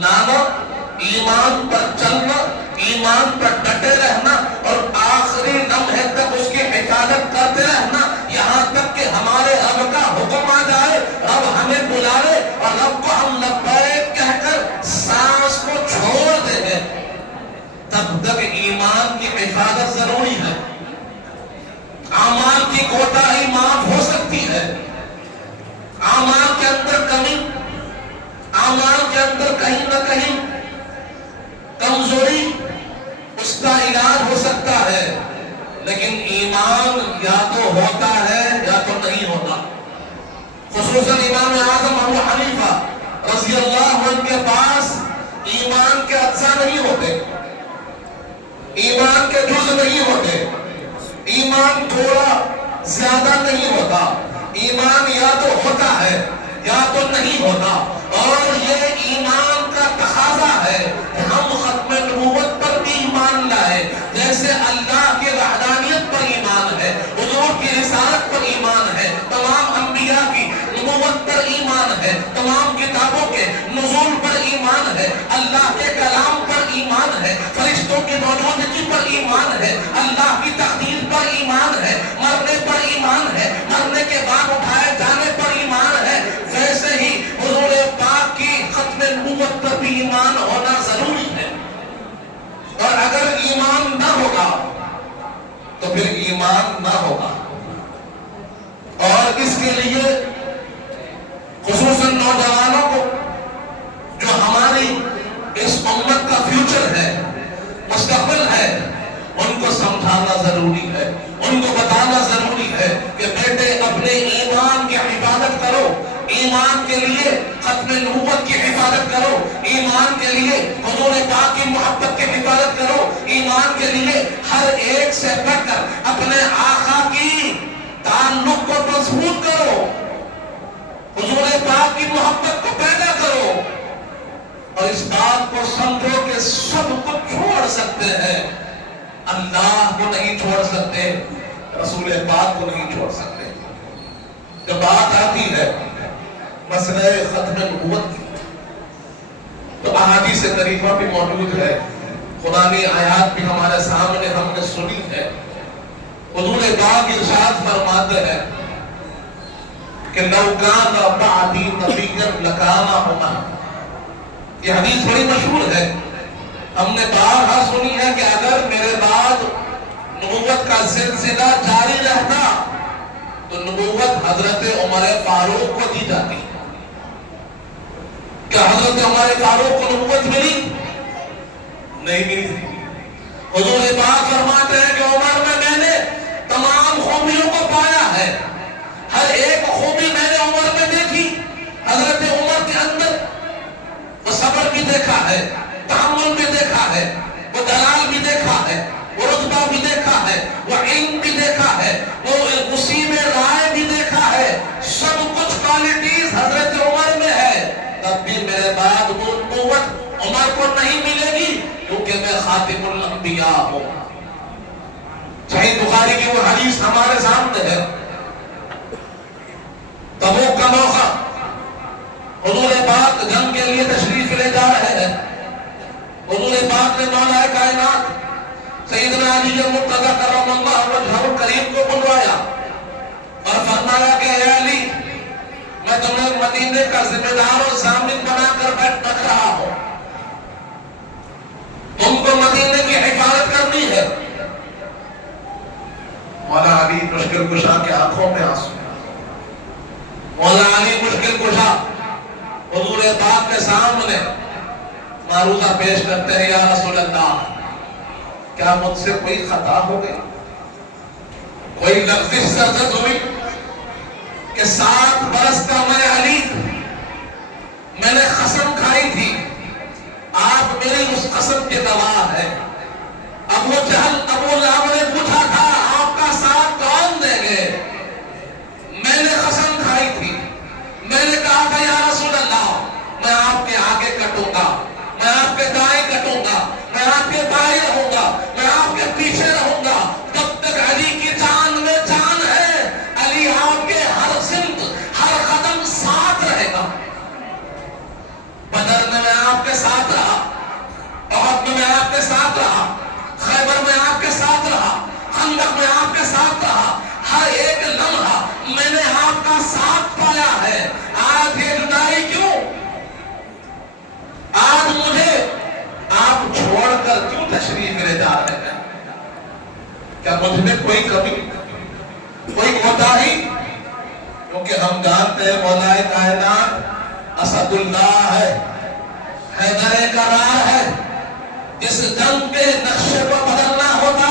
لانا، ایمان پر چلنا، ایمان پر ڈٹے رہنا اور آخری لمحے تک اس کی حفاظت کرتے رہنا، یہاں تک کہ ہمارے رب کا حکم آ جائے، رب ہمیں بلائے اور رب کو ہم لبیک کہہ کر سانس کو چھوڑ دیں، تب تک ایمان کی حفاظت ضروری ہے۔ اعمال کی کوتاہی معاف ہو سکتی ہے، اعمال کے اندر کمی، اعمال کے اندر کہیں نہ کہیں کمزوری، اس کا علاج ہو سکتا ہے، لیکن ایمان یا تو ہوتا ہے یا تو نہیں ہوتا۔ خصوصاً امام اعظم ابو حنیفہ رضی اللہ عنہ کے پاس ایمان کے اجزاء نہیں ہوتے، ایمان کے جز نہیں ہوتے، ایمان تھوڑا زیادہ نہیں ہوتا، ایمان یا تو ہوتا ہے یا تو نہیں ہوتا۔ اور یہ ایمان کا تقاضا ہے کہ ہم ختم نبوت پر بھی ایمان لائے، جیسے اللہ کی وحدانیت پر ایمان ہے، حضور کی رسالت پر ایمان ہے، تمام انبیاء کی نبوت پر ایمان ہے، تمام کتابوں کے نزول پر ایمان ہے، اللہ کے کلام پر ایمان ہے، فرشتوں کی موجودگی پر ایمان ہے، اللہ کی تقدیر پر ایمان ہے، مرنے پر ایمان ہے، مرنے کے بعد اٹھائے جانے پر ایمان ہے۔ ویسے ہی حضور پاک کی ختم نبوت پر بھی ایمان ہونا ضروری ہے، اور اگر ایمان نہ ہوگا تو پھر ایمان نہ ہوگا۔ اور اس کے لیے خصوصاً نوجوانوں کو جو ہماری اس امت کا فیوچر ہے، مستقبل ہے، ان کو سمجھانا ضروری ہے، ان کو بتانا ضروری ہے کہ بیٹے اپنے ایمان کی حفاظت کرو، ایمان کے لیے ختم نبوت کی حفاظت کرو، ایمان کے لیے حضور پاک کی محبت کی حفاظت کرو، ایمان کے لیے ہر ایک سے بڑھ کر اپنے آقا کی تعلق کو مضبوط کرو، حضور پاک کی محبت کو پیدا کرو، اور اس بات کو سمجھو کہ سب کچھ چھوڑ سکتے ہیں، اللہ کو نہیں چھوڑ سکتے، رسول پاک کو نہیں چھوڑ سکتے۔ جب بات آتی ہے مسئلہ ختم نبوت کی تو احادیث طریقہ بھی موجود ہے، قرآنی آیات بھی ہمارے سامنے ہم نے سنی ہے۔ حضور پاک ارشاد فرماتے ہیں کہ لو کان بعدی نبی لکان عمر، یہ حدیث بڑی مشہور ہے، ہم نے بارہا سنی ہے کہ اگر میرے بعد نبوت کا سلسلہ جاری رہتا تو نبوت حضرت عمر فاروق کو دی جاتی۔ کیا حضرت عمر فاروق کو نبوت ملی؟ نہیں ملی۔ حضور پاک فرماتے ہیں کہ عمر میں نے تمام خوبیوں کو پایا ہے، ہر ایک خوبی میں نے عمر میں دیکھی۔ حضرت عمر کے اندر وہ صبر بھی دیکھا ہے، تحمل بھی دیکھا ہے، وہ دلال بھی دیکھا ہے، وہ رتبہ بھی دیکھا ہے، وہ علم بھی دیکھا ہے، وہ اسی میں رائے بھی دیکھا ہے، سب کچھ کوالٹیز حضرت عمر میں ہے۔ تب بھی میرے بعد وہ نبوت عمر کو نہیں ملے گی، کیونکہ میں خاتم الانبیاء ہوں۔ صحیح بخاری کی وہ حدیث ہمارے سامنے ہے، تبوک کا موقع، حضور پاک جنگ کے لیے تشریف لے جا رہے ہیں، حضور پاک نے مولا کائنات سیدنا علی مرتضی کرم اللہ وجہہ الکریم کو بلوایا اور فرمایا کہ اے علی، میں تمہیں مدینے کا ذمہ دار اور ضامن بنا کر رکھ رہا ہوں، تم کو مدینے کی حفاظت کرنی ہے۔ مولا علی مشکل کشا کے آنکھوں میں آنسو، مولا علی مشکل کشا حضور پاک کے سامنے معروضہ پیش کرتے ہیں، یا رسول اللہ، کیا مجھ سے کوئی خطا ہو گئی، کوئی لفظ سرزد ہوئی کہ 7 برس کا میں علی، میں نے قسم کھائی تھی، آپ میری اس قسم کے گواہ ہے۔ ابو جہل ابو لہب نے پوچھا تھا آپ کا ساتھ کون دیں گے؟ میں نے قسم کھائی تھی، میں نے کہا تھا یا رسول اللہ، میں آپ کے آگے کٹوں گا، میں آپ کے دائیں کٹوں گا، میں آپ کے بائیں رہوں گا، میں آپ کے پیچھے رہوں گا، جب تک علی کی جان میں جان ہے، علی آپ کے ہر سمت ہر قدم ساتھ رہے گا۔ بدر میں آپ کے ساتھ مجھ میں کوئی کمی کوئی کوتاہی، کیونکہ ہم جانتے ہیں مولا کائنات اسد اللہ ہے، حیدر کرار ہے۔ جس جنگ کے نقشے کو بدلنا ہوتا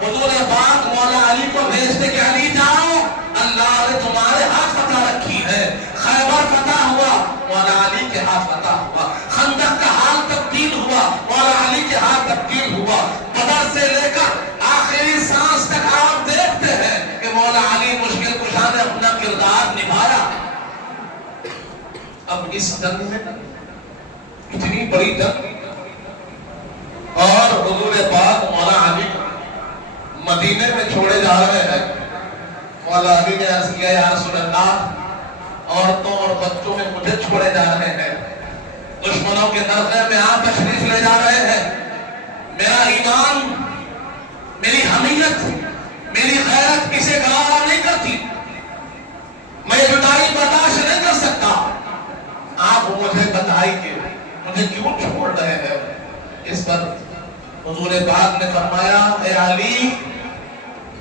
حضور پاک مولا علی کو بھیجتے کہ علی جاؤ، اللہ نے تمہارے ہاتھ فتح رکھی ہے۔ خیبر فتح ہوا، مولا علی کے ہاتھ فتح ہوا۔ خندق کا حال تبدیل ہوا، مولا علی کے ہاتھ تبدیل ہوا۔ بدر سے لے کر آخری سانس تک آپ دیکھتے ہیں کہ مولا علی مشکل کشا نے اپنا کردار نبھایا۔ اب اس جنگ میں اتنی بڑی جنگ اور حضور پاک مولا علی مدینے میں چھوڑے جا رہے ہیں۔ مولا علی نے عرض کیا یا رسول اللہ، عورتوں اور بچوں میں مجھے چھوڑے جا رہے ہیں، دشمنوں کے درغے میں آپ تشریف لے جا رہے ہیں، میرا ایمان، میری حمیت، میری غیرت کسے گوارا نہیں کرتی، میں جدائی برداشت نہیں کر سکتا، آپ مجھے بتائیے مجھے کیوں چھوڑ رہے ہیں؟ اس پر حضور پاک نے فرمایا اے علی،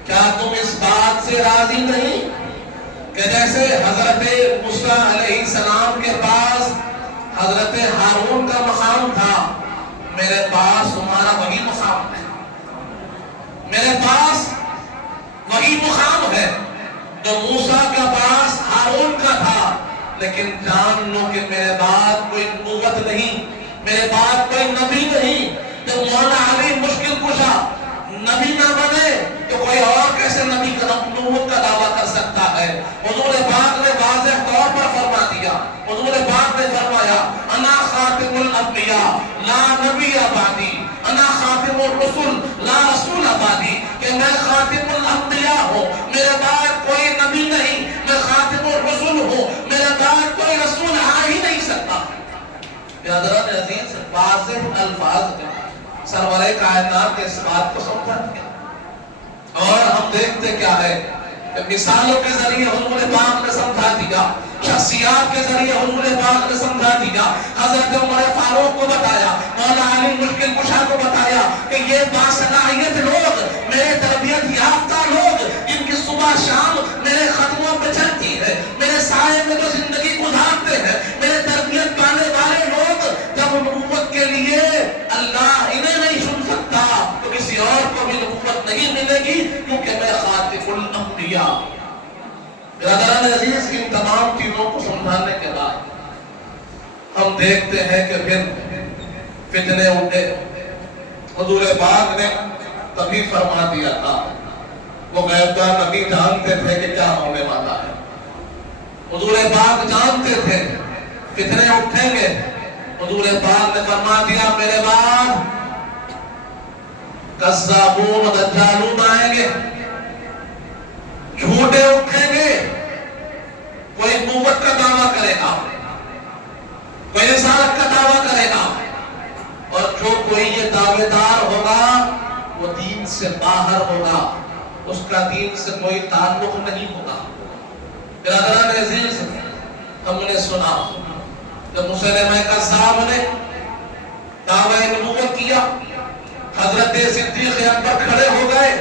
کیا تم اس بات سے راضی نہیں کہ جیسے حضرت موسیٰ علیہ السلام کے پاس حضرت ہارون کا مقام تھا، میرے پاس تمہارا وہی مقام ہے، میرے پاس وہی مقام ہے جو موسیٰ کے پاس ہارون کا تھا، لیکن جان لو کہ میرے بعد کوئی نبوت نہیں، میرے بعد کوئی نبی نہیں۔ جب مولا علی مشکل کشا نبی نہ بنے تو کوئی اور کیسے نبی کا نبوت کا دعویٰ کر سکتا ہے؟ حضور پاک نے واضح طور پر فرما دیا، حضور پاک نے فرمایا انا خاتم الانبیاء لا نبی بعدی، انا خاتم الرسل لا رسول بعدی، کہ میں خاتم الانبیاء ہوں، میرے بعد کوئی نبی نہیں، میں خاتم الرسل ہوں، میرے بعد کوئی رسول آ ہی نہیں سکتا۔ حضرت عزیز واضح الفاظ میں سرور کائنات کے اس بات کو سمجھا دیا، اور ہم دیکھتے کیا ہے کہ مثالوں کے ذریعے حضور پاک نے سمجھا دیا، شخصیات کے ذریعے حضور پاک نے سمجھا دیا۔ حضرت عمر فاروق کو بتایا، مولا علی مشکل کشا کو بتایا کہ یہ باصلاحیت لوگ، میرے تربیت یافتہ لوگ، جن کی صبح شام میرے قدموں پہ چلتی ہے، میرے سائے میں جو زندگی گزارتے ہیں، میرے تربیت پانے والے لوگ، جب نبوت کے لیے اللہ انہیں نہیں چن سکتا تو کسی اور کو بھی نبوت نہیں ملے گی، کیونکہ میں خاتم الانبیاء۔ برادران عزیز، ان تمام چیزوں کو سمجھانے کے بعد ہم دیکھتے ہیں کہ پھر فتنے اٹھے۔ حضور پاک نے تبھی فرما دیا تھا، وہ غیب کا نبی جانتے تھے کہ کیا ہونے والا ہے، حضور پاک جانتے تھے فتنے اٹھیں گے۔ حضور پاک نے فرما دیا میرے بعد کذابون دجالون آئیں گے، جھوٹے اٹھیں گے، کوئی نبوت کا دعویٰ کرے گا، کوئی رسالت کا دعویٰ کرے گا، اور جو کوئی یہ دعوے دار ہوگا وہ دین سے باہر ہوگا، اس کا دین سے کوئی تعلق نہیں ہوگا۔ برادران عزیز، ہم نے سنا جب مسلمہ کذاب نے دعوی نبوت کیا، حضرت صدیق اکبر کھڑے ہو گئے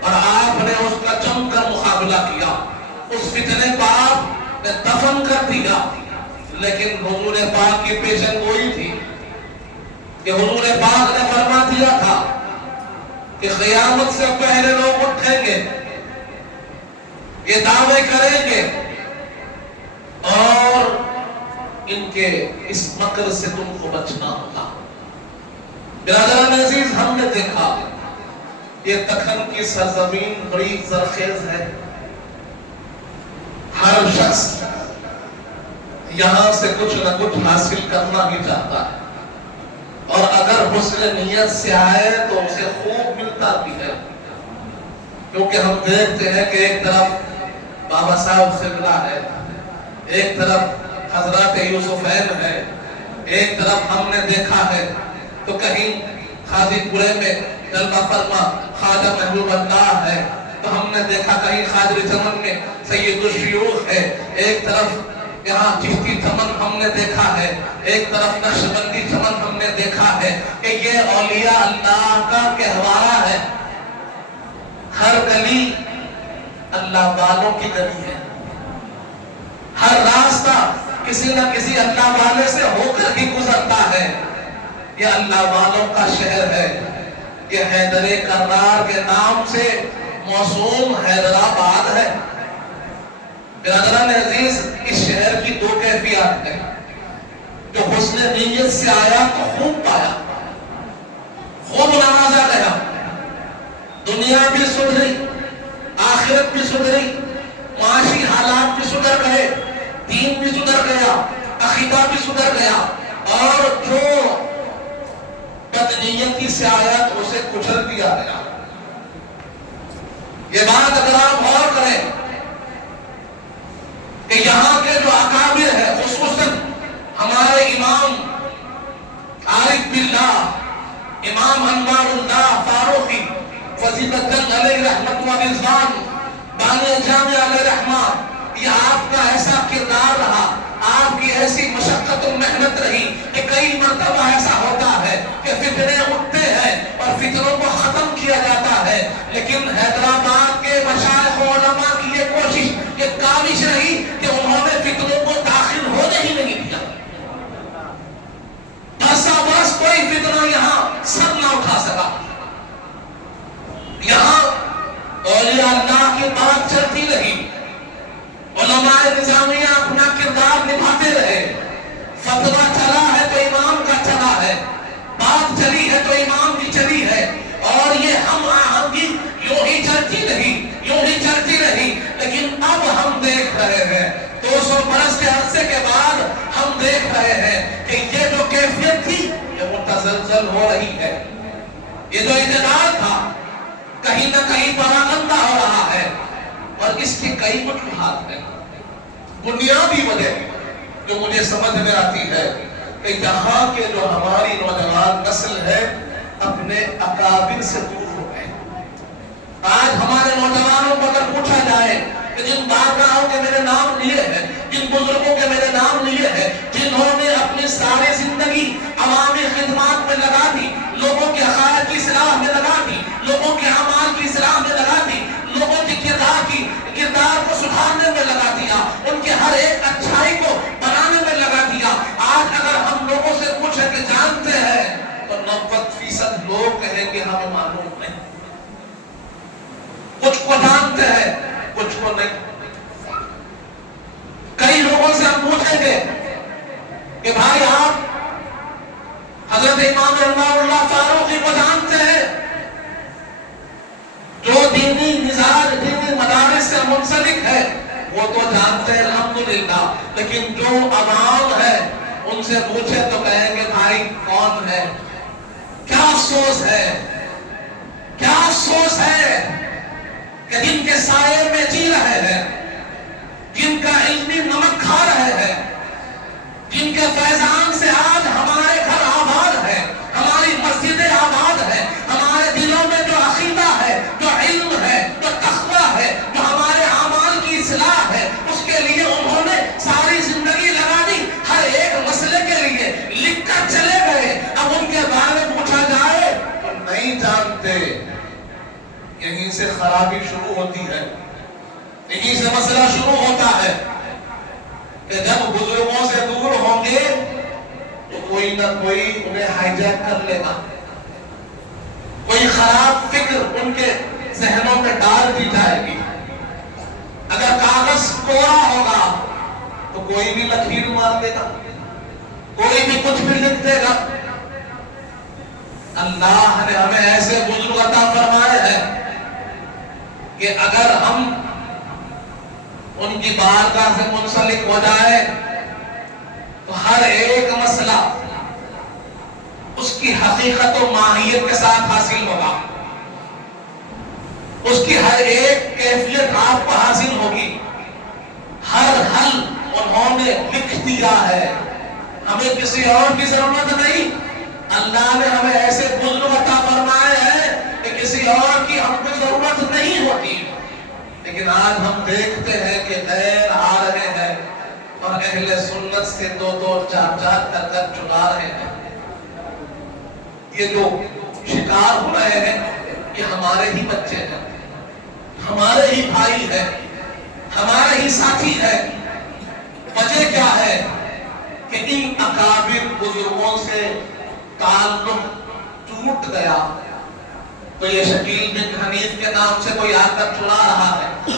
اور آپ نے اس کا جم کر مقابلہ کیا، اس فتنے کو آپ نے دفن کر دیا۔ لیکن حضور پاک کی پیشن گوئی تھی کہ حضور پاک نے فرما دیا تھا کہ قیامت سے پہلے لوگ اٹھیں گے، یہ دعوے کریں گے، اور ان کے اس مکر سے تم کو بچنا ہوگا۔ برادران عزیز، ہم نے دیکھا یہ دکن کی سرزمین بڑی زرخیز ہے، ہر شخص یہاں سے کچھ نہ کچھ حاصل کرنا ہی چاہتا ہے، اور اگر حسن نیت سے آئے تو اسے خوب ملتا بھی ہے، کیونکہ ہم دیکھتے ہیں کہ ایک طرف بابا صاحب قبلہ ہے، ایک طرف حضرات یوسفین ہے، ایک طرف ہم نے دیکھا ہے تو کہیں خاضی پورے میں جلوہ فرما خواجہ محبوب اللہ ہے، تو ہم نے دیکھا کہیں خاجر چمن میں سید الشیوخ ہے، ایک طرف یہاں چشتی چمن ہم نے دیکھا ہے، ایک طرف نقشبندی چمن ہم نے دیکھا ہے کہ یہ اولیاء اللہ کا کہوارہ ہے۔ ہر گلی اللہ والوں کی گلی ہے، ہر راستہ کسی نہ کسی اللہ والے سے ہو کر ہی گزرتا ہے۔ یہ اللہ والوں کا شہر ہے، یہ حیدر کرار کے نام سے موسوم حیدرآباد ہے۔ برادران عزیز، اس شہر کی دو کیفیات ہیں۔ جو حسن نیت سے آیا تو خوب پایا، خوب نوازا گیا، دنیا بھی سدھری، آخرت بھی سدھری، معاشی حالات بھی سدھر گئے، دین بھی سدھر گیا، عقیدہ بھی سدھر گیا، اور جو بدنیتی سے آیا تو اسے کچل دیا گیا۔ یہ بات اگر آپ غور کریں کہ یہاں کے جو اکابر ہیں، خصوصاً ہمارے امام عارف باللہ، امام انوار اللہ فاروقی فضیلت جنگ علیہ رحمت و رضوان، بانی جامع علیہ رحمت، یہ آپ کا ایسا کردار رہا، آپ کی ایسی مشقت و محنت رہی کہ کئی مرتبہ ایسا ہوتا ہے کہ فتنے اٹھتے ہیں اور فتنوں کو ختم کیا جاتا ہے، لیکن حیدرآباد کے مشائخ و علماء کی یہ کوشش، یہ کاوش رہی کہ انہوں نے فتنوں کو داخل ہونے ہی نہیں دیا۔ بس کوئی فتنہ یہاں سر نہ اٹھا سکا۔ یہاں اولیاء اللہ کی بات چلتی رہی، علماء نظامیہ اپنا کردار نبھاتے رہے، فتویٰ چلا ہے تو امام کا چلا ہے، بات چلی ہے تو امام کی چلی ہے، اور یہ ہم آہنگی یوں ہی چلتی رہی، یوں ہی چلتی رہی۔ لیکن اب ہم دیکھ رہے ہیں 200 برس کے عرصے کے بعد ہم دیکھ رہے ہیں کہ یہ جو کیفیت تھی یہ متزلزل ہو رہی ہے۔ یہ جو اعتدال تھا کہیں نہ کہیں پراگندہ ہو رہا ہے، اور اس کی کئی وجوہات ہیں۔ بنیادی وجہ جو مجھے سمجھ میں آتی ہے کہ یہاں کے جو ہماری نوجوان نسل ہے اپنے اکابر سے دور ہو گئے۔ آج ہمارے نوجوانوں کو اگر پوچھا جائے کہ جن بارگاہوں کے میرے نام لیے ہیں، جن بزرگوں کے میرے نام لیے ہیں، جنہوں نے اپنی ساری زندگی عوامی خدمات میں لگا دی، لوگوں کے عقائد کی اصلاح میں لگا دی، لوگوں کے اعمال کی اصلاح میں لگا دی، لوگوں کی کردار کو سدھارنے میں لگا دیا، ان کے ہر ایک اچھائی کو بنانے میں لگا دیا، آج اگر ہم لوگوں سے پوچھیں کہ جانتے ہیں تو 90% لوگ کہیں گے ہمیں معلوم نہیں۔ کچھ کو جانتے ہیں، کچھ کو نہیں۔ کئی لوگوں سے ہم پوچھیں گے کہ بھائی آپ حضرت امام انوار اللہ فاروقی کو جانتے ہیں؟ جو دینی مزاج، دینی مدارس سے منسلک ہے وہ تو جانتے ہیں الحمدللہ، لیکن جو عوام ہے ان سے پوچھے تو کہیں گے بھائی کون ہے؟ کیا افسوس ہے، کیا افسوس ہے کہ جن کے سائے میں جی رہے ہیں، جن کا علمی نمک کھا رہے ہیں، جن کے فیضان سے آج ہمارے گھر آباد ہے، ہماری مسجدیں آباد ہے، ہمارے دلوں میں جو عقیدہ ہے، جو علم ہے، جو تقویٰ ہے، جو ہمارے اعمال کی اصلاح ہے، اس کے لیے انہوں نے ساری زندگی لگا دی، ہر ایک مسئلے کے لیے لکھ کر چلے گئے۔ اب ان کے بارے میں پوچھا جائے تو نہیں جانتے۔ یہیں سے خرابی شروع ہوتی ہے، یہیں سے مسئلہ شروع ہوتا ہے کہ جب بزرگوں سے دور ہوں گے تو کوئی نہ کوئی انہیں ہائی جیک کر لے گا، کوئی خراب فکر ان کے ذہنوں میں ڈال دی جائے گی۔ اگر کاغذ کوڑا ہوگا تو کوئی بھی لکیر مار دے گا، کوئی بھی کچھ بھی لکھ دے گا۔ اللہ نے ہمیں ایسے بزرگ عطا فرمائے ہیں کہ اگر ہم ان کی بارگاہ سے منسلک ہو جائے تو ہر ایک مسئلہ اس کی حقیقت و ماہیت کے ساتھ حاصل ہوگا، اس کی ہر ایک کیفیت آپ کو حاصل ہوگی۔ ہر حل انہوں نے لکھ دیا ہے، ہمیں کسی اور کی ضرورت نہیں۔ اللہ نے ہمیں ایسے بزرگ عطا فرمائے ہیں کہ کسی اور کی ہم کو ضرورت نہیں ہوتی، لیکن آج ہم دیکھتے ہیں کہ غیر آ رہے ہیں اور اہل سنت سے 2-2 4-4 کر چلا رہے ہیں۔ یہ جو شکار ہو رہے ہیں یہ ہمارے ہی بچے ہیں، ہمارے ہی بھائی ہے، ہمارے ہی ساتھی ہے۔ وجہ کیا ہے کہ ان اکابر بزرگوں سے تعلق ٹوٹ گیا۔ تو یہ شکیل بن حنیف کے نام سے کوئی آ کر چلا رہا ہے،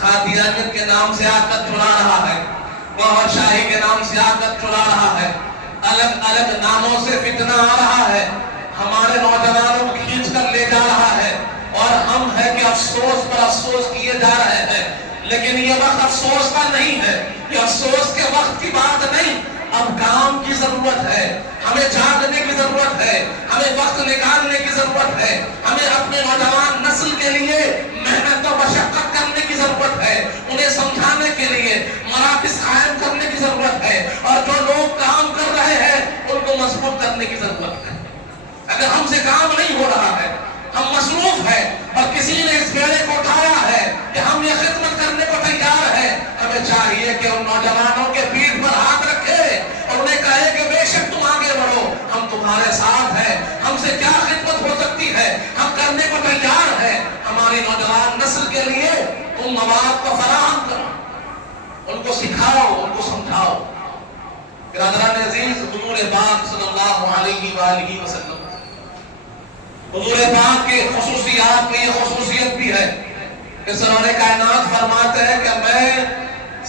قادیانیت کے نام سے آ کر چلا رہا ہے، گوہر شاہی کے نام سے آ کر چلا رہا ہے، الگ الگ ناموں سے فتنہ آ رہا ہے، ہمارے نوجوانوں کو کھینچ کر لے جا رہا ہے، اور ہم ہے کہ افسوس پر افسوس کیے جا رہے ہیں۔ لیکن یہ وقت افسوس کا نہیں ہے، یہ افسوس کے وقت کی بات نہیں، اب کام کی ضرورت ہے، ہمیں جاگنے کی ضرورت ہے، ہمیں وقت نکالنے کی ضرورت ہے، ہمیں اپنے نوجوان نسل کے لیے محنت و مشقت کرنے کی ضرورت ہے، انہیں سمجھانے کے لیے مراکز قائم کرنے کی ضرورت ہے، اور جو لوگ کام کر رہے ہیں ان کو مضبوط کرنے کی ضرورت ہے۔ اگر ہم سے کام نہیں ہو رہا ہے، ہم مصروف ہیں، اور کسی نے اس بیڑے کو اٹھایا ہے کہ ہم یہ خدمت کرنے کو تیار ہیں، ہمیں چاہیے کہ ان نوجوانوں کے پیٹھ پر ہاتھ رکھے اور انہیں کہے کہ بے شک تم آگے بڑھو، ہم تمہارے ساتھ ہیں، ہم سے کیا خدمت ہو سکتی ہے، ہم کرنے کو تیار ہیں۔ ہماری نوجوان نسل کے لیے تم مواد کو فراہم کرو، ان کو سکھاؤ، ان کو سمجھاؤ۔ برادران عزیز، حضور پاک صلی اللہ علیہ وآلہ وسلم، حضور پاک کے خصوصیات میں یہ خصوصیت بھی ہے کہ سرور کائنات فرماتے ہیں کہ میں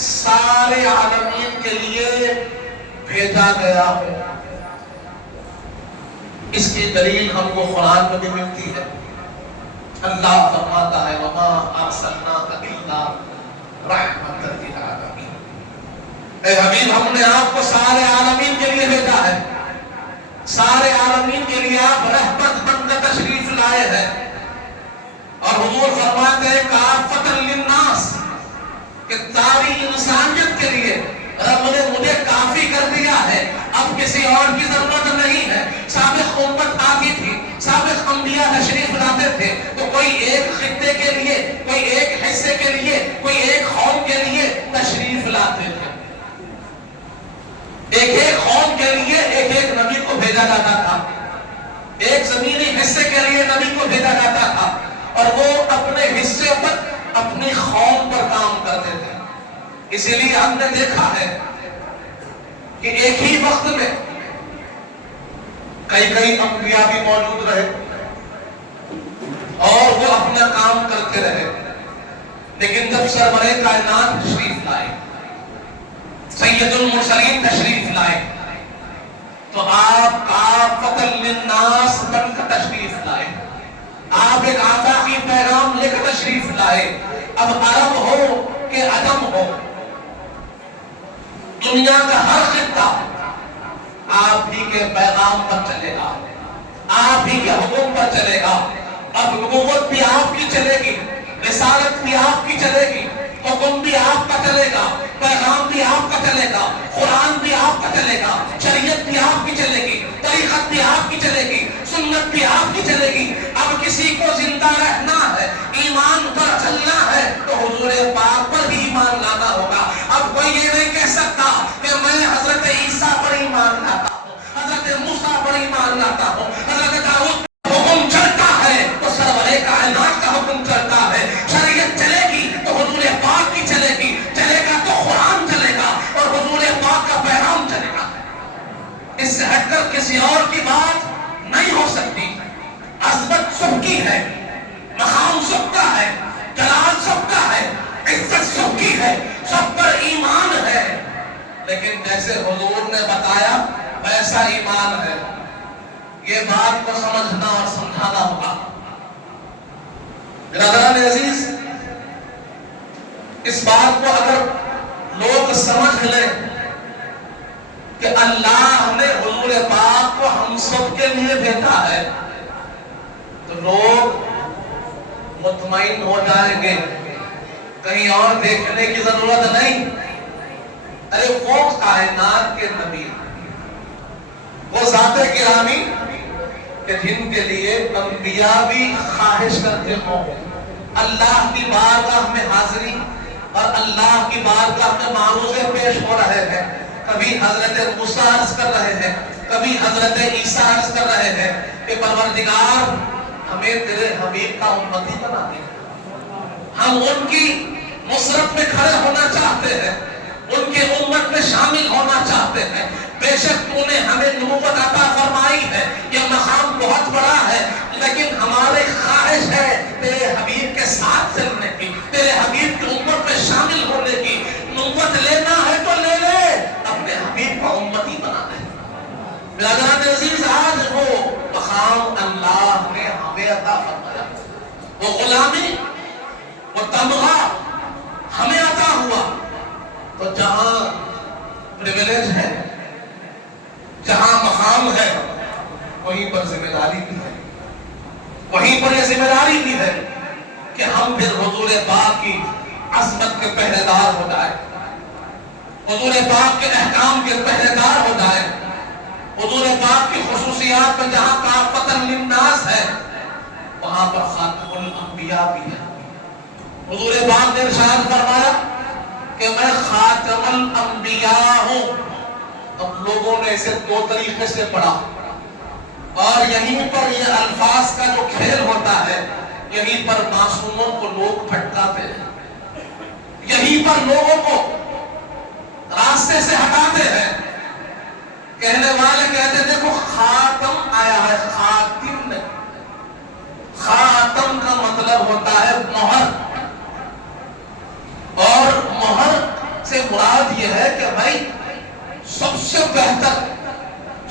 سارے عالمین کے لیے بھیجا گیا ہوں۔ اس کی دلیل ہم کو قرآن میں بھی ملتی ہے۔ اللہ فرماتا ہے وَمَا أَرْسَلْنَاكَ إِلَّا رَحْمَةً لِلْعَالَمِينَ، اے حبیب ہم نے آپ کو سارے عالمین کے لیے بھیجا ہے، سارے عالمین کے لیے آپ رحمت بن کر تشریف لائے ہیں۔ اور حضور فرماتے ہیں کافۃ للناس، کہ ساری انسانیت کے لیے رب نے مجھے کافی کر دیا ہے، اب کسی اور کی ضرورت نہیں ہے۔ سابق امت آتی تھی، سابق انبیاء تشریف لاتے تھے تو کوئی ایک خطے کے لیے، کوئی ایک حصے کے لیے، کوئی ایک قوم کے لیے تشریف لاتے تھے، ایک ایک قوم کے لیے ایک ایک نبی کو بھیجا جاتا تھا، ایک زمینی حصے کے لیے نبی کو بھیجا جاتا تھا، اور وہ اپنے حصے پر اپنی قوم پر کام کرتے تھے۔ اسی لیے ہم نے دیکھا ہے کہ ایک ہی وقت میں کئی انبیاء بھی موجود رہے اور وہ اپنا کام کرتے رہے، لیکن جب سرور کائنات تشریف لائے، سید المرسلین تشریف لائے، تو آپ کافۃ للناس بن کر تشریف لائے، آپ ایک آفاقی پیغام لے کر تشریف لائے۔ اب عرب ہو کہ عجم ہو، دنیا کا ہر خطہ آپ ہی کے پیغام پر چلے گا، آپ ہی کے حکم پر چلے گا۔ اب حکومت بھی آپ کی چلے گی، رسالت بھی آپ کی چلے گی، حکم بھی آپ کا چلے گا، پیغام بھی آپ کا چلے گا، قرآن بھی آپ کا چلے گا، شریعت بھی آپ کی چلے گی، طریقت بھی آپ کی چلے گی، سنت بھی آپ کی چلے گی۔ اب کسی کو زندہ رہنا ہے، ایمان پر چلنا ہے، تو حضور پاک پر ہی ایمان لانا ہوگا۔ اب کوئی یہ نہیں کہہ سکتا کہ میں حضرت عیسیٰ پر ایمان لاتا ہوں، حضرت موسیٰ پر ایمان لاتا ہوں، حضرت داؤد حکم چلتا ہے تو سرور کائنات کا حکم چلتا ہے، شریعت چلے گی تو حضور پاک کی چلے گی، چلے گا تو قرآن چلے گا اور حضور پاک کا پیغام چلے گا۔ اس سے ہٹ کر کسی اور کی بات نہیں ہو سکتی۔ عظمت سب کی ہے، مقام سب کا ہے، جلال سب کا ہے، عزت سب کی ہے، سب پر ایمان ہے، لیکن جیسے حضور نے بتایا ویسا ایمان ہے، یہ بات کو سمجھنا اور سمجھانا ہوگا۔ برادران عزیز، اس بات کو اگر لوگ سمجھ لیں کہ اللہ نے حضور پاک کو ہم سب کے لیے بھیجا ہے، تو لوگ مطمئن ہو جائیں گے، کہیں اور دیکھنے کی ضرورت نہیں۔ ارے وہ کائنات کے نبی، وہ ذات گرامی کہ جن کے لیے انبیاء بھی خواہش کرتے ہوں اللہ کی بارگاہ میں حاضری اور اللہ کی بارگاہ میں معروضے پیش ہو رہے ہیں۔ کبھی حضرت موسیٰ عرض کر رہے ہیں، کبھی حضرت عیسیٰ عرض کر رہے ہیں کہ پروردگار ہمیں تیرے حبیب کا امتی بنا دے، ہم ان کی نصرت میں کھڑے ہونا چاہتے ہیں، ان کے امت میں شامل ہونا چاہتے ہیں۔ بے شک تو نے ہمیں نبوت عطا فرمائی ہے، یہ مقام بہت بڑا ہے، لیکن ہماری خواہش ہے تیرے حبیب کے ساتھ چلنے کی، تیرے حبیب کی امت میں شامل ہونے کی۔ نبوت لینا ہے تو لے لے، اپنے حبیب کا امتی بنا لے۔ برادران عزیز، آج وہ مقام اللہ نے ہمیں عطا فرمایا، وہ غلامی، وہ تمغہ ہمیں عطا ہوا، تو جہاں پریویلیج ہے، جہاں مقام ہے، وہیں پر ذمہ داری بھی ہے، وہیں پر یہ ذمہ داری بھی ہے کہ ہم پھر حضور پاک کی عظمت کے پہرے دار ہو جائیں، حضور پاک کے احکام کے پہرے دار ہو جائیں، حضور پاک کی خصوصیات میں جہاں کافۃ للناس ہے وہاں پر خاتم الانبیاء بھی ہے۔ حضور پاک نے ارشاد فرمایا کہ میں خاتم الانبیاء ہوں۔ اب لوگوں نے اسے دو طریقے سے پڑھا، اور یہیں پر یہ الفاظ کا جو کھیل ہوتا ہے، یہیں پر معصوموں کو لوگ بھٹکاتے ہیں، یہیں پر لوگوں کو راستے سے ہٹاتے ہیں۔ کہنے والے کہتے ہیں دیکھو خاتم آیا ہے، خاتم نہیں، خاتم کا مطلب ہوتا ہے مہر، اور مہر سے مراد یہ ہے کہ بھائی سب سے بہتر،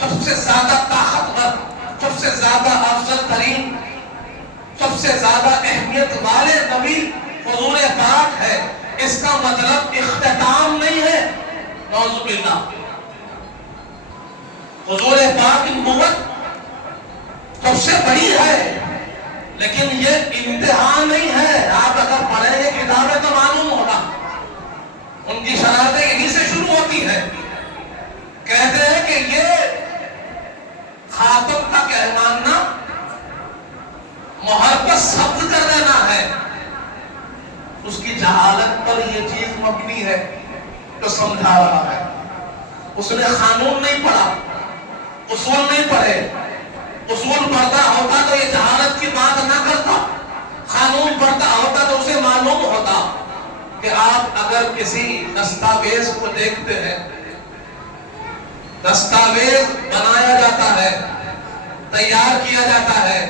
سب سے زیادہ طاقتور، سب سے زیادہ افضل ترین، سب سے زیادہ اہمیت والے نبی حضور پاک ہے۔ اس کا مطلب اختتام نہیں ہے، نعوذ باللہ۔ حضور پاک کی نبوت سب سے بڑی ہے، لیکن یہ انتہا نہیں ہے۔ آپ اگر پڑھیں گے کتابیں تو معلوم ہوگا، ان کی شرائطیں یہیں سے شروع ہوتی ہے۔ کہتے ہیں کہ یہ خاتم کا کہہ ماننا، مہر پر ثبت کر دینا ہے، اس کی جہالت پر یہ چیز مبنی ہے جو سمجھا رہا ہے۔ اس نے قانون نہیں پڑھا، اصول نہیں پڑھے، اصول پڑھتا ہوتا تو یہ جہالت کی بات نہ کرتا، قانون پڑھتا ہوتا تو اسے معلوم ہوتا کہ آپ اگر کسی دستاویز کو دیکھتے ہیں، دستاویز بنایا جاتا ہے، تیار کیا جاتا ہے۔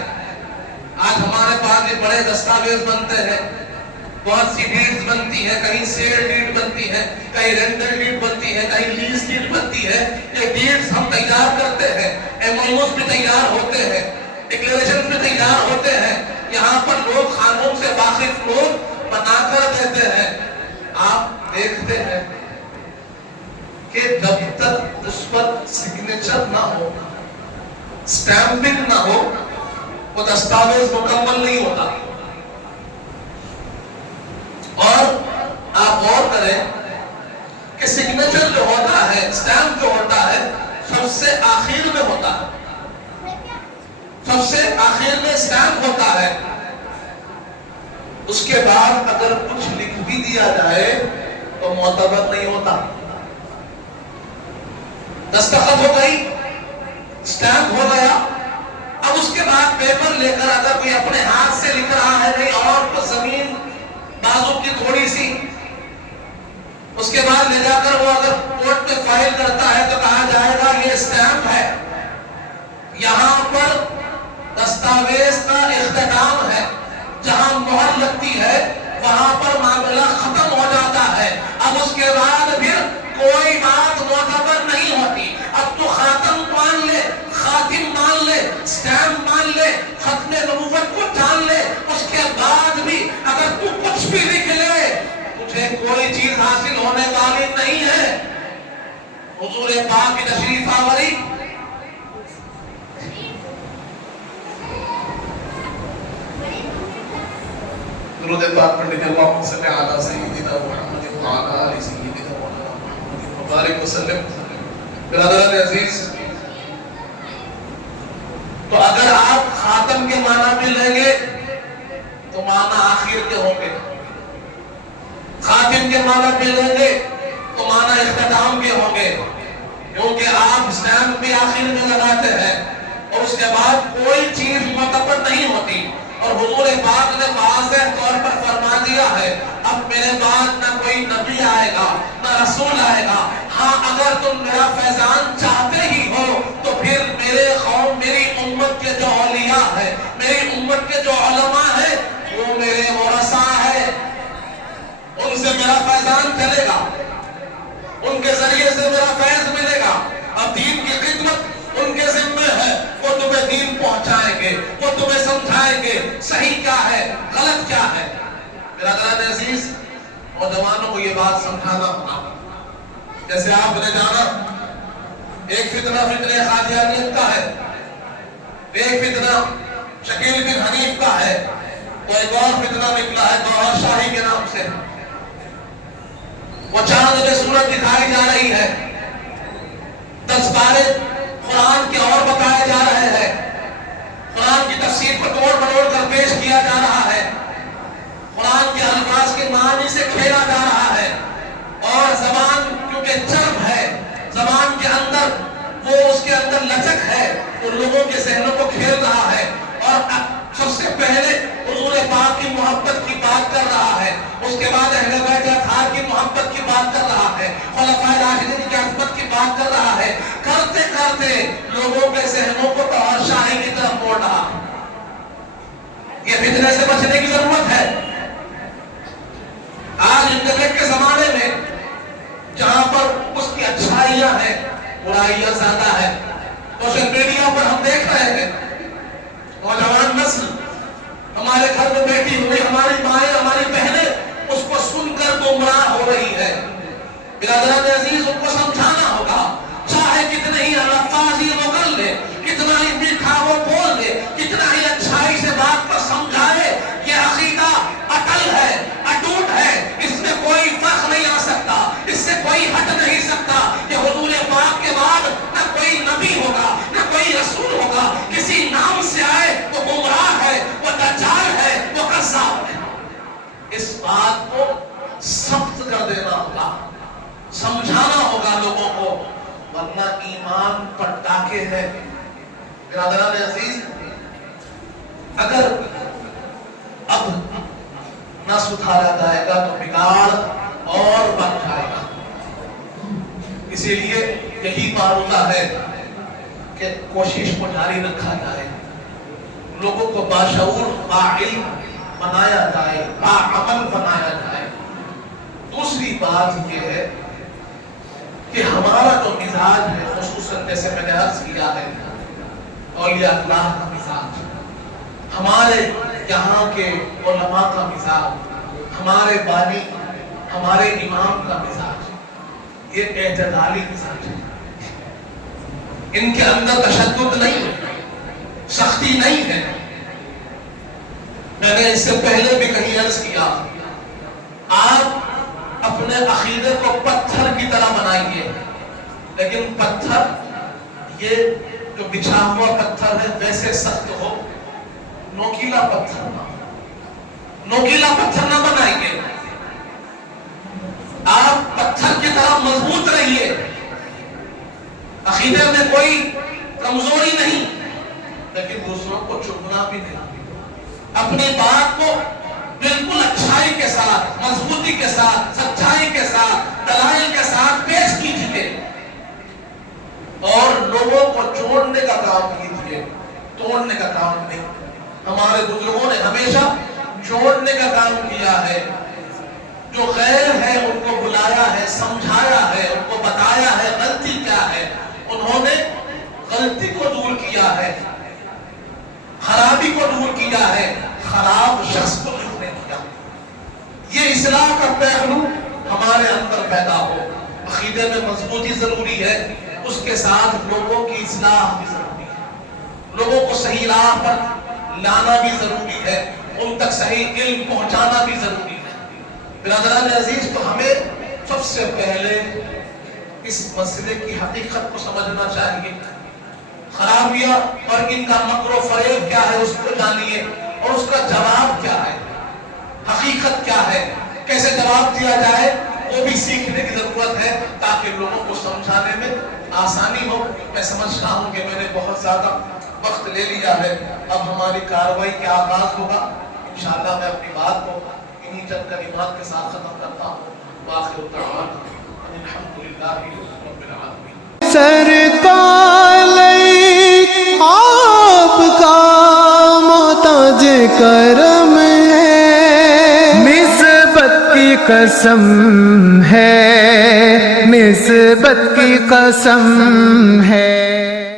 آج ہمارے پاس یہ بڑے دستاویز بنتے ہیں، بہت سی ڈیڈز بنتی ہے، کہیں سیل ڈیڈ بنتی ہے، کہیں رینٹل ڈیڈ بنتی ہے، کہیں لیز ڈیڈ بنتی ہے۔ یہ ڈیڈز ہم تیار کرتے ہیں، ایم او ایس بھی تیار ہوتے ہیں، ڈکلیریشن بھی تیار ہوتے ہیں، یہاں پر لوگ قانون سے واقف لوگ بنا کر دیتے ہیں۔ آپ دیکھتے ہیں کہ جب تک اس پر سگنیچر نہ ہو، سٹیمپنگ نہ ہو، وہ دستاویز مکمل نہیں ہوتا۔ اور آپ غور کریں کہ سگنیچر جو ہوتا ہے، سٹیمپ جو ہوتا ہے، سب سے آخر میں ہوتا ہے، سب سے آخر میں سٹیمپ ہوتا ہے۔ اس کے بعد اگر کچھ لکھ بھی دیا جائے تو معتبر نہیں ہوتا۔ دستخط ہو گئی، سٹیمپ ہو گیا، اب اس کے بعد پیپر لے کر اگر کوئی اپنے ہاتھ سے لکھ رہا ہے نہیں اور تو زمین بازو کی تھوڑی سی، اس کے بعد لے جا کر وہ اگر کورٹ میں فائل کرتا ہے تو کہا جائے گا یہ سٹیمپ ہے۔ یہاں پر دستاویز کا اختتام ہے، جہاں مہر لگتی ہے وہاں پر معاملہ ختم ہو جاتا ہے۔ اب اس کے بعد پھر کوئی بات معتبر نہیں ہوتی۔ اب تو خاتم مان لے، خاتم مان لے، سٹیمپ مان لے، ختم نبوت کو جان لے، اس کے بعد بھی اگر تو کچھ بھی لکھ لے تجھے کوئی چیز حاصل ہونے والی نہیں ہے۔ حضور پاک کی تشریف آوری درود پاک پڑھ لیجیے، اللہم صلی علی سیدنا محمد وعلی آل سیدنا محمد وبارک وسلم۔ برادران عزیز، تو اگر آپ خاتم کے معنی بھی لیں گے تو معنی آخر کے ہوں گے، خاتم کے معنی بھی لیں گے تو معنی اختتام کے ہوں گے، کیونکہ آپ سٹیمپ بھی آخر میں لگاتے ہیں اور اس کے بعد کوئی چیز معتبر نہیں ہوتی۔ اور حضور پاک نے واضح طور پر فرما دیا ہے اب میرے بعد نہ کوئی نبی آئے گا نہ رسول آئے گا، ہاں اگر تم میرا فیضان چاہتے ہی ہو تو پھر میرے قوم، میری امت کے جو اولیاء ہے، میری امت کے جو علماء ہے وہ میرے ورثاء ہے، ان سے میرا فیضان چلے گا، ان کے ذریعے سے میرا فیض ملے گا۔ اب دین کی خدمت ان کے ذمہ ہے، وہ تمہیں دین پہنچائیں گے، وہ تمہیں سمجھائیں گے صحیح کیا ہے غلط کیا ہے۔ برادران عزیز، نوجوانوں کو یہ بات سمجھانا ہوگا، جیسے آپ نے جانا ایک فتنہ فتنہ قادیانیت کا ہے، ایک فتنہ شکیل بن حنیف کا ہے، تو ایک اور فتنہ نکلا ہے گوہر شاہی کے نام سے، وہ چاند میں صورت دکھائی جا رہی ہے، 10 بارے قرآن کے اور بتائے جا رہے ہیں، قرآن کی تفسیر کو توڑ مروڑ کر پیش کیا جا رہا ہے، قرآن کے الفاظ کے معنی سے کھیلا جا رہا ہے، اور زبان کیونکہ چرب ہے، زبان کے اندر وہ اس کے اندر لچک ہے، ان لوگوں کے ذہنوں کو کھیل رہا ہے، اور سب سے پہلے حضور پاک کی محبت کی بات کر رہا ہے، اس کے بعد اہل بیت اطہار کی محبت کی بات کر رہا ہے، خلفائے راشدین کی عظمت کی بات کر رہا ہے، کرتے کرتے لوگوں کے ذہنوں کو توہر شاہی کی طرف موڑ رہا۔ یہ فتنے سے بچنے کی ضرورت ہے۔ آج انٹرنیٹ کے زمانے میں جہاں پر اس کی اچھائیاں ہیں برائیاں زیادہ ہے، سوشل میڈیا پر ہم دیکھ رہے ہیں نوجوان نسل ہمارے گھر میں بیٹھی ہوئی ہماری مائیں ہماری بہنیں اس کو سن کر گمراہ ہو رہی ہے۔ برادران عزیز، ان کو سمجھانا ہوگا، چاہے کتنے ہی الفاظ ہی وہ کر لے، کتنا ہی میٹھا وہ بول دے، کتنا ہی اچھائی سے بات کو سمجھائے، یہ عقیدہ اٹل ہے، اٹوٹ ہے، اس میں کوئی فرق نہیں آ سکتا، اس سے کوئی ہٹ نہیں سکتا کہ حضور پاک کے بعد نہ کوئی نبی ہوگا نہ کوئی رسول ہوگا، کسی نام سے آئے وہ گمراہ ہے، وہ دجال ہے، وہ قذاب ہے۔ اس بات کو سخت کر دینا ہوگا، سمجھانا ہوگا لوگوں کو، ورنہ ایمان پر ڈاکے ہے۔ برادران عزیز، اگر اب نہ سدھارا جائے گا تو بگاڑ اور بڑھ جائے گا۔ اسی لیے یہی معروضہ ہے کہ کوشش کو جاری رکھا جائے، لوگوں کو باشعور باعلم بنایا جائے، باعمل بنایا جائے۔ دوسری بات یہ ہے کہ ہمارا جو مزاج ہے، خصوصاً جیسے میں نے عرض کیا ہے اولیاء اللہ کا مزاج، ہمارے یہاں کے علماء کا مزاج، ہمارے بانی ہمارے امام کا مزاج، یہ اعتدالی مزاج ہے۔ ان کے اندر تشدد نہیں ہے، سختی نہیں ہے۔ میں نے اس سے پہلے بھی کہیں عرض کیا، آپ اپنے عقیدے کو پتھر کی طرح بنائیے، لیکن پتھر یہ جو بچھا ہوا پتھر ہے ویسے سخت ہو، نوکیلا پتھر نہ، نوکیلا پتھر نہ بنائیے، آپ پتھر کی طرح مضبوط رہیے، عقیدے میں کوئی کمزوری نہیں، لیکن دوسروں کو چبھنا بھی نہیں، اپنی بات کو بالکل اچھائی کے ساتھ، مضبوطی کے ساتھ، سچائی کے ساتھ، دلائل کے ساتھ پیش کیجیے، اور لوگوں کو جوڑنے کا کام کیجیے، توڑنے کا کام نہیں۔ ہمارے بزرگوں نے ہمیشہ جوڑنے کا کام کیا ہے، جو غیر ہے ان کو بلایا ہے، سمجھایا ہے، ان کو بتایا ہے غلطی کیا ہے، انہوں نے غلطی کو دور کیا ہے، خرابی کو دور کیا ہے، خراب شخص کو دور نہیں کیا۔ یہ اصلاح کا پہلو ہمارے اندر پیدا ہو، عقیدے میں مضبوطی ضروری ہے، اس کے ساتھ لوگوں کی اصلاح بھی ضروری ہے، لوگوں کو صحیح راہ پر لانا بھی ضروری ہے، ان تک صحیح علم پہنچانا بھی ضروری ہے۔ برادران عزیز، تو ہمیں سب سے پہلے اس مسئلے کی حقیقت کو سمجھنا چاہیے، خرابیاں اور ان کا مکر و فریب کیا ہے اس کو جانیے، اور اس کا جواب کیا ہے، حقیقت کیا ہے، کیسے جواب دیا جائے وہ بھی سیکھنے کی ضرورت ہے، تاکہ لوگوں کو سمجھانے میں آسانی ہو۔ میں سمجھتا ہوں کہ میں نے بہت زیادہ وقت لے لیا ہے، اب ہماری کارروائی کا آغاز ہوگا۔ انشاءاللہ میں اپنی بات کو انہی چند کلمات کے ساتھ ختم کرتا ہوں۔ وآخر دعوانا الحمدللہ رب العالمین۔ سرکار آپ کا محتاج کرم ہے، نسبت کی قسم ہے، نسبت کی قسم ہے۔